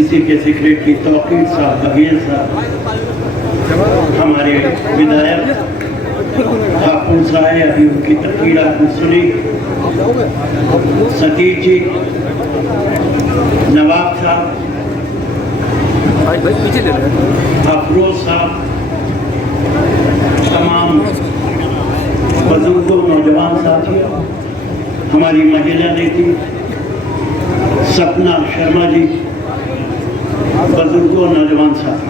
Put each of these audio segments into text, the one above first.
DC के secretary Tauqeer साहब, बघेल साहब, हमारे विधायक ठाकुर साहब, अभी उनकी तकरीर आपने सुनी, सतीश जी, नवाब साहब, अफरोज साहब, तमाम बुजुर्गों, नौजवान साथियों, हमारी महिला नेत्री सपना शर्मा जी, बुजुर्गों, नौजवान साथी,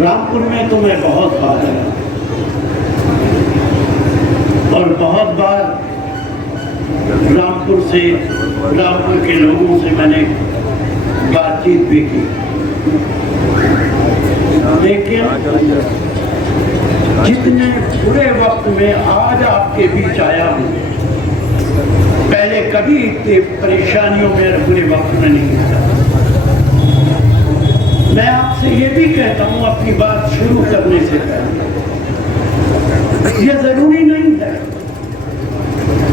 रामपुर में तो मैं बहुत बार आया और बहुत बार रामपुर के लोगों से मैंने बातचीत भी की, लेकिन जितने बुरे वक्त में आज आपके बीच आया हूँ, पहले कभी इतने परेशानियों में बुरे वक्त में नहीं था। मैं आपसे ये भी कहता हूँ अपनी बात शुरू करने से पहले, ये जरूरी नहीं है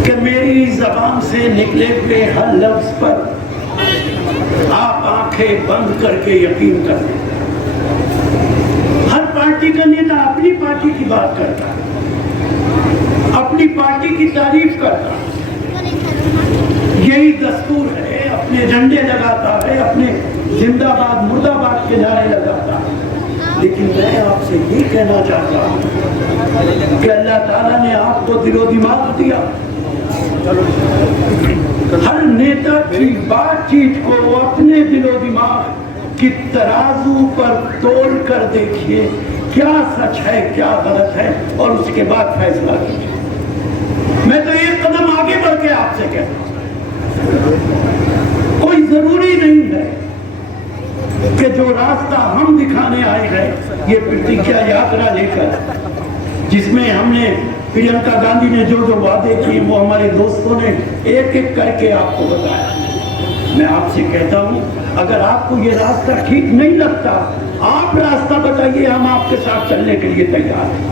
कि मेरी जबान से निकले हुए हर लफ्ज पर आप आंखें बंद करके यकीन कर लें। हर पार्टी का नेता अपनी पार्टी की बात करता है, अपनी पार्टी की तारीफ करता है, यही दस्तूर है, अपने झंडे लगाता है, अपने जिंदाबाद मुर्दाबाद के नारे लगाता है। लेकिन मैं आपसे ये कहना चाहता हूँ कि अल्लाह ताला ने आपको दिलो दिमाग दिया। हर नेता की बातचीत को अपने दिलो दिमाग की तराजू पर तोल कर देखिए, क्या सच है क्या गलत है, और उसके बाद फैसला कीजिए। मैं तो एक कदम आगे बढ़ के आपसे कहता हूँ, कोई जरूरी नहीं है कि जो रास्ता हम दिखाने आए हैं, ये प्रतिज्ञा यात्रा लेकर, जिसमें हमने प्रियंका गांधी ने जो जो वादे किए वो हमारे दोस्तों ने एक एक करके आपको बताया। मैं आपसे कहता हूं, अगर आपको ये रास्ता ठीक नहीं लगता, आप रास्ता बताइए, हम आपके साथ चलने के लिए तैयार हैं।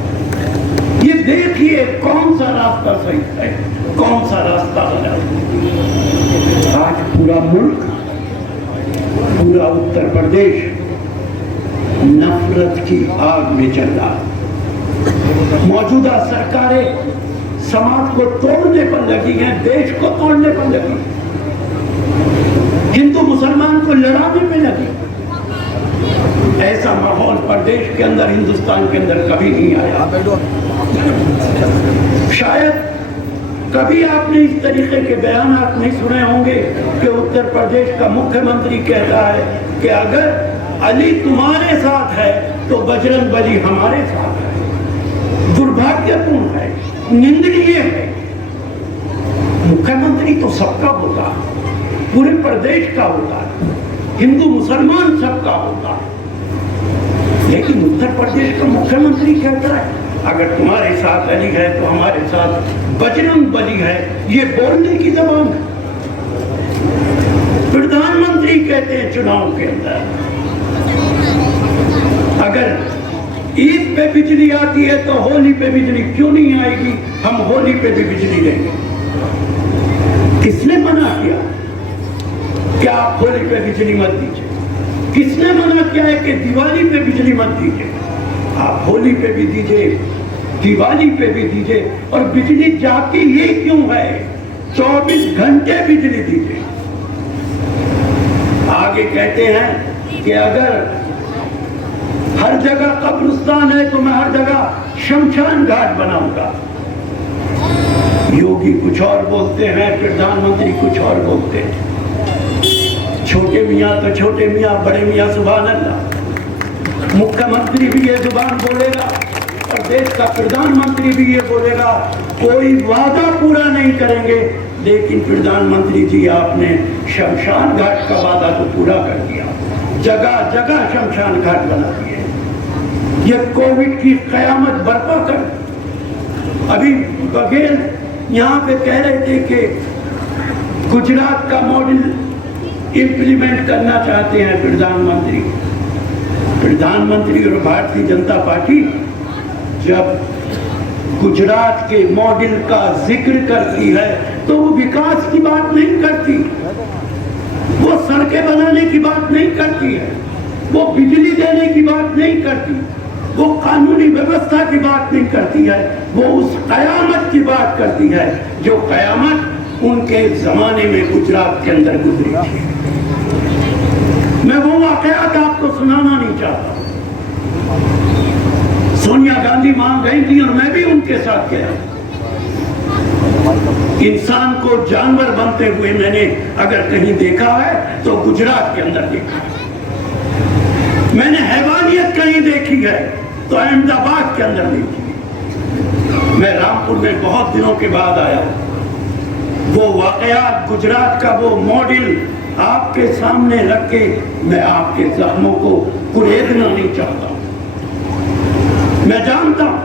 ये देखिए कौन सा रास्ता सही है, कौन सा रास्ता गलत। आज पूरा मुल्क, पूरा उत्तर प्रदेश नफरत की आग में चल रहा है। मौजूदा सरकारें समाज को तोड़ने पर लगी हैं, देश को तोड़ने पर लगी, हिंदू मुसलमान को लड़ाने में लगी। ऐसा माहौल प्रदेश के अंदर, हिंदुस्तान के अंदर कभी नहीं आया। शायद कभी आपने इस तरीके के बयान नहीं सुने होंगे कि उत्तर प्रदेश का मुख्यमंत्री कहता है कि अगर अली तुम्हारे साथ है तो बजरंग बली हमारे साथ है। दुर्भाग्यपूर्ण है, निंदनीय है। मुख्यमंत्री तो सबका होता है, पूरे प्रदेश का होता है, हिंदू मुसलमान सबका होता है, लेकिन उत्तर प्रदेश का मुख्यमंत्री कहता है अगर तुम्हारे साथ अली है तो हमारे साथ बजरंग बली है। ये बोलने की जबान है। प्रधानमंत्री कहते हैं चुनाव के अंदर, अगर ईद पे बिजली आती है तो होली पे बिजली क्यों नहीं आएगी, हम होली पे भी बिजली देंगे। किसने मना किया कि आप होली पे बिजली मत दीजिए? किसने मना किया है कि दिवाली पे बिजली मत दीजिए? आप होली पे भी दीजिए, दिवाली पे भी दीजिए, और बिजली जाती ये क्यों है? 24 घंटे बिजली दीजिए। आगे कहते हैं कि अगर हर जगह कब्रिस्तान है तो मैं हर जगह शमशान घाट बनाऊंगा। योगी कुछ और बोलते हैं, प्रधानमंत्री कुछ और बोलते हैं। छोटे मियाँ तो छोटे मियाँ, बड़े मियाँ सुभान अल्लाह। मुख्यमंत्री भी ये जुबान बोलेगा और देश का प्रधानमंत्री भी ये बोलेगा, कोई वादा पूरा नहीं करेंगे। लेकिन प्रधानमंत्री जी आपने शमशान घाट का वादा तो पूरा कर दिया, जगह जगह शमशान घाट बना दिए। ये कोविड की कयामत बर्पा कर। अभी बघेल यहाँ पे कह रहे थे कि गुजरात का मॉडल इम्प्लीमेंट करना चाहते हैं प्रधानमंत्री। प्रधानमंत्री और भारतीय जनता पार्टी जब गुजरात के मॉडल का जिक्र करती है तो वो विकास की बात नहीं करती, वो सड़कें बनाने की बात नहीं करती है, वो बिजली देने की बात नहीं करती, वो कानूनी व्यवस्था की बात नहीं करती है, वो उस कयामत की बात करती है जो कयामत उनके जमाने में गुजरात के अंदर गुजरी थी। मैं वो वाकयात आपको सुनाना नहीं चाहता। सोनिया गांधी वहां गई थी और मैं भी उनके साथ गया। इंसान को जानवर बनते हुए मैंने अगर कहीं देखा है तो गुजरात के अंदर देखा है। मैंने हैवानियत कहीं देखी है तो अहमदाबाद के अंदर देखी है। मैं रामपुर में बहुत दिनों के बाद आया। वो वाकयात गुजरात का वो मॉडल आपके सामने रख के मैं आपके जख्मों को कुरेदना नहीं चाहता। मैं जानता हूं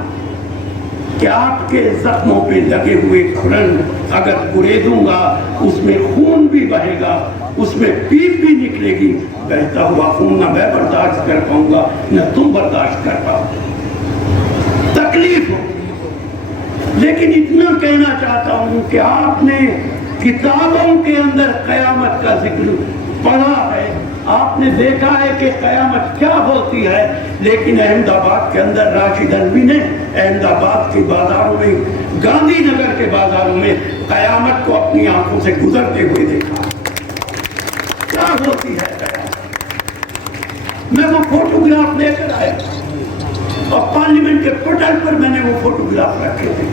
कि आपके जख्मों पे लगे हुए खुरन अगर कुरेदूंगा उसमें खून भी बहेगा, उसमें पीप भी निकलेगी। बहता हुआ खून ना मैं बर्दाश्त कर पाऊंगा न तुम बर्दाश्त कर पाओगे, तकलीफ हो। लेकिन इतना कहना चाहता हूं कि आपने किताबों के अंदर कयामत का जिक्र पढ़ा है, आपने देखा है कि कयामत क्या होती है, लेकिन अहमदाबाद के अंदर राशिद अल्वी ने अहमदाबाद के बाजारों में, गांधीनगर के बाजारों में कयामत को अपनी आंखों से गुजरते हुए देखा। क्या होती है कयामत? मैं वो फोटोग्राफ लेकर आया और पार्लियामेंट के पटल पर मैंने वो फोटोग्राफ रखे थे।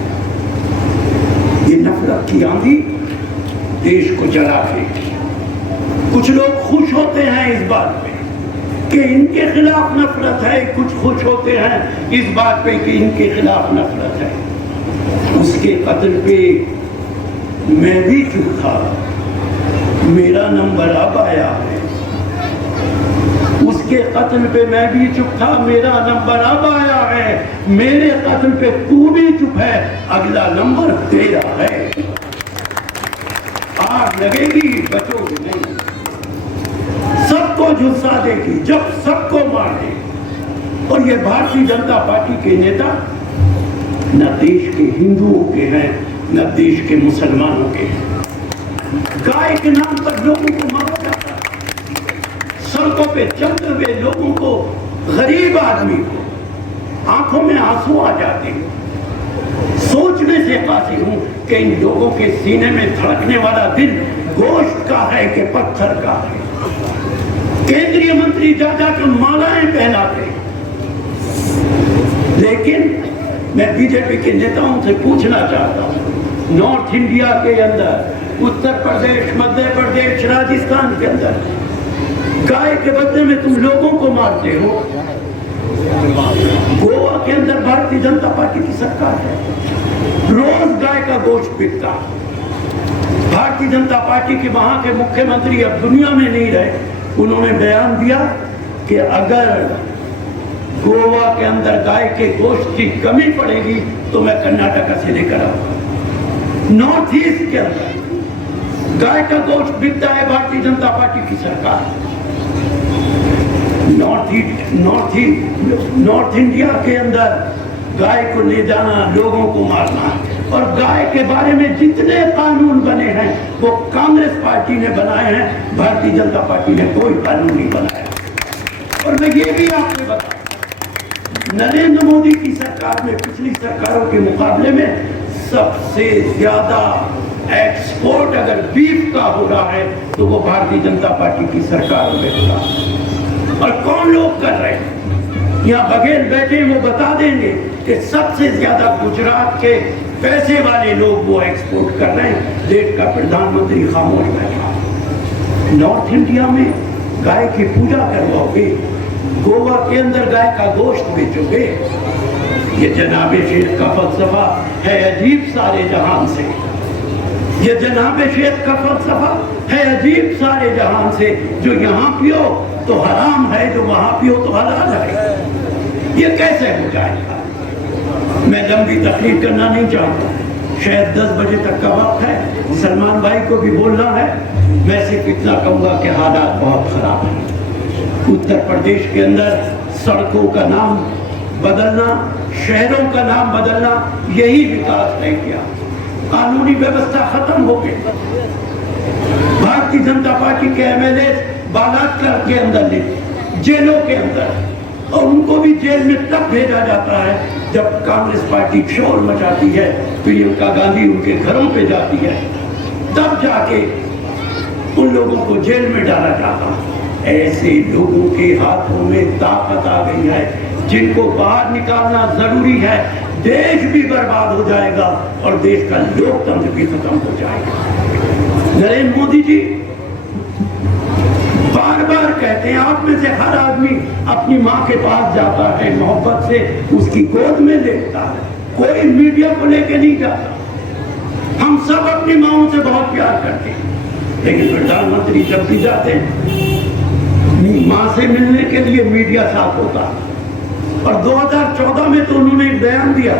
ये नफरत की आंधी देश को जला फेंकी। कुछ लोग खुश होते हैं इस बात पे कि इनके खिलाफ नफरत है, कुछ खुश होते हैं इस बात पे कि इनके खिलाफ नफरत है। उसके कत्ल पे मैं भी चुप था, मेरा नंबर अब आया है। उसके कत्ल पे मैं भी चुप था, मेरा नंबर अब आया है। मेरे कत्ल पे तू भी चुप है, अगला नंबर तेरा है। आग लगेगी बचोगे नहीं, सबको झुलसा देगी जब सबको मार देगी। और ये भारतीय जनता पार्टी के नेता न देश के हिंदुओं के हैं न देश के मुसलमानों के हैं। गाय के नाम पर लोगों को मारा जाता है, सड़कों पे चलते हुए लोगों को, गरीब आदमी को आंखों में आंसू आ जाते हैं। सोचने से कासिर हूं कि इन लोगों के सीने में धड़कने वाला दिल गोश्त का है कि पत्थर का है। केंद्रीय मंत्री जा जाकर मालाएं पहनाते। लेकिन मैं बीजेपी के नेताओं से पूछना चाहता हूं, नॉर्थ इंडिया के अंदर, उत्तर प्रदेश, मध्य प्रदेश, राजस्थान के अंदर गाय के बदले में तुम लोगों को मारते हो। गोवा के अंदर भारतीय जनता पार्टी की सरकार है, रोज गाय का गोश्त बिकता। भारतीय जनता पार्टी के वहां के मुख्यमंत्री अब दुनिया में नहीं रहे। उन्होंने बयान दिया कि अगर गोवा के अंदर गाय के गोश्त की कमी पड़ेगी तो मैं कर्नाटक से लेकर आऊंगा। नॉर्थ ईस्ट के अंदर गाय का गोश्त बिकता है, भारतीय जनता पार्टी की सरकार। नॉर्थ इंडिया के अंदर गाय को ले जाना, लोगों को मारना, और गाय के बारे में जितने कानून बने हैं वो कांग्रेस पार्टी ने बनाए हैं, भारतीय जनता पार्टी ने कोई कानून नहीं बनाया। और मैं ये भी आपको बता, नरेंद्र मोदी की सरकार में पिछली सरकारों के मुकाबले में सबसे ज्यादा एक्सपोर्ट अगर बीफ का हो रहा है तो वो भारतीय जनता पार्टी की सरकार में हो रहा है। और कौन लोग कर रहे हैं? यहाँ बघेल बैठे वो बता देंगे कि सबसे ज्यादा गुजरात के पैसे वाले लोग वो एक्सपोर्ट कर रहे हैं। देश का प्रधानमंत्री खामोश बैठा। नॉर्थ इंडिया में गाय की पूजा करवाओगे, गोवा के अंदर गाय का गोश्त बेचोगे। ये जनाबे शेख का फलसफा है अजीब सारे जहान से। ये जनाबे शेख का फलसफा है अजीब सारे जहान से। जो यहाँ पियो तो हराम है, जो वहां पियो तो हलाल है। ये कैसे हो जाएगा? मैं लंबी तकलीफ करना नहीं चाहता, शायद 10 बजे तक का वक्त है। सलमान भाई को भी बोलना है। मैं सिर्फ इतना कहूंगा कि हालात बहुत खराब है। उत्तर प्रदेश के अंदर सड़कों का नाम बदलना, शहरों का नाम बदलना, यही विकास है क्या? कानूनी व्यवस्था खत्म हो गई। भारतीय जनता पार्टी के एमएलए बलात्कार के अंदर ले, जेलों के अंदर, और उनको भी जेल में तब भेजा जाता है जब कांग्रेस पार्टी शोर मचाती है, प्रियंका गांधी उनके घरों पे जाती है, तब जाके उन लोगों को जेल में डाला जाता है। ऐसे लोगों के हाथों में ताकत आ गई है जिनको बाहर निकालना जरूरी है। देश भी बर्बाद हो जाएगा और देश का लोकतंत्र भी खत्म हो जाएगा। नरेंद्र मोदी जी बार बार कहते हैं, आप में से हर आदमी अपनी माँ के पास जाता है, मोहब्बत से उसकी गोद में लेटता है, कोई मीडिया को लेके नहीं जाता। हम सब अपनी माँओं से बहुत प्यार करते हैं, लेकिन प्रधानमंत्री जब भी जाते हैं माँ से मिलने के लिए मीडिया साथ होता है। और 2014 में तो उन्होंने एक बयान दिया,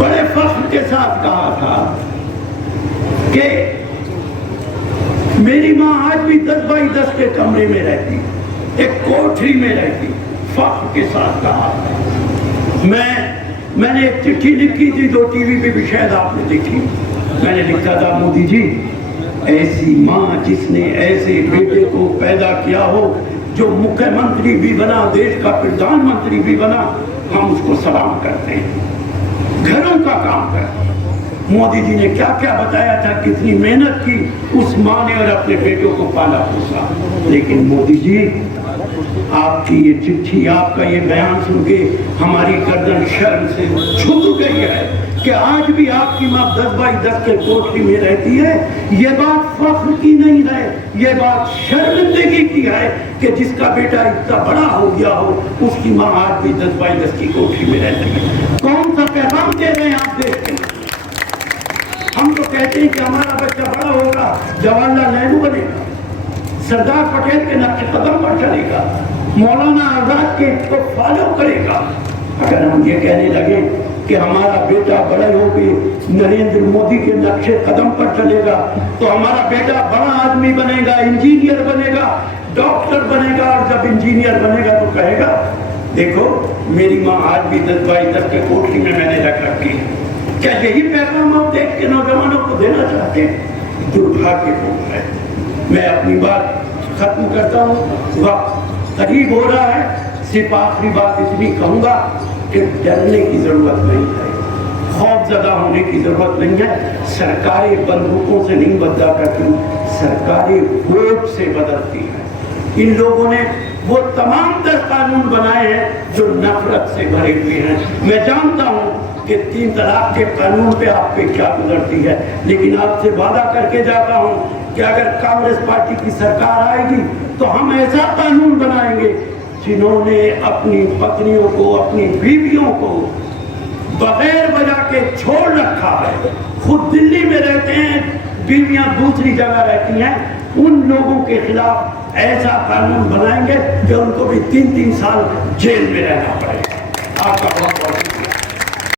बड़े फख्र के साथ कहा था कि मेरी माँ आज भी 10 बाई 10 के कमरे में रहती, एक कोठरी में रहती, फख्र के साथ कहा। मैंने एक चिट्ठी लिखी थी जो टीवी पे भी शायद आपने देखी। मैंने लिखा था, मोदी जी, ऐसी माँ जिसने ऐसे बेटे को पैदा किया हो जो मुख्यमंत्री भी बना, देश का प्रधानमंत्री भी बना, हम उसको सलाम करते हैं। घरों का काम कर। मोदी जी ने क्या क्या बताया था, कितनी मेहनत की उस माँ ने और अपने बेटों को पाला पोसा। लेकिन मोदी जी, आपकी ये चिट्ठी, आपका ये बयान सुन के हमारी गर्दन शर्म से झुक गई है कि आज भी आपकी माँ 10 बाई 10 के कोठरी में रहती है। ये बात फख्र की नहीं है, ये बात शर्मिंदगी की है कि जिसका बेटा इतना बड़ा हो गया हो, उसकी माँ आज भी 10 बाई 10 की कोठरी में रहती है। कौन सा पैगाम दे रहे हैं आप देश के? हम तो कहते हैं कि हमारा बच्चा बड़ा होगा, जवाहरलाल नेहरू बनेगा, सरदार पटेल के नक्श कदम पर चलेगा, मौलाना आजाद के को फॉलो करेगा। अगर हम ये कहने लगे कि हमारा बेटा बड़े होकर नरेंद्र मोदी के नक्शे कदम पर चलेगा, तो हमारा बेटा बड़ा आदमी बनेगा, इंजीनियर बनेगा, डॉक्टर बनेगा, और जब इंजीनियर बनेगा तो कहेगा, देखो मेरी माँ आज भी 10 बाई 10 के कोठरी में मैंने रख रखी है। क्या यही पैगाम आप देश के नौजवानों को देना चाहते हैं? दुर्भाग्यपूर्ण है। मैं अपनी बात खत्म करता हूँ, वक्त करीब हो रहा है। सिर्फ आखिरी बात इतनी कहूँगा कि डरने की जरूरत नहीं है, खौफजदा होने की जरूरत नहीं है। सरकारें बंदूकों से नहीं बदला करती, सरकारें वोट से बदलती हैं। इन लोगों ने वो तमाम तर कानून बनाए हैं जो नफरत से भरे हुए हैं। मैं जानता हूँ कि 3 तलाक के कानून पे आप पे क्या गुजरती है, लेकिन आपसे वादा करके जाता हूँ कि अगर कांग्रेस पार्टी की सरकार आएगी तो हम ऐसा कानून बनाएंगे जिन्होंने अपनी पत्नियों को, अपनी बीवियों को बगैर वजह के छोड़ रखा है, खुद दिल्ली में रहते हैं, बीवियां दूसरी जगह रहती हैं, उन लोगों के खिलाफ ऐसा कानून बनाएंगे कि उनको भी 3-3 साल जेल में रहना पड़ेगा। आपका बहुत बहुत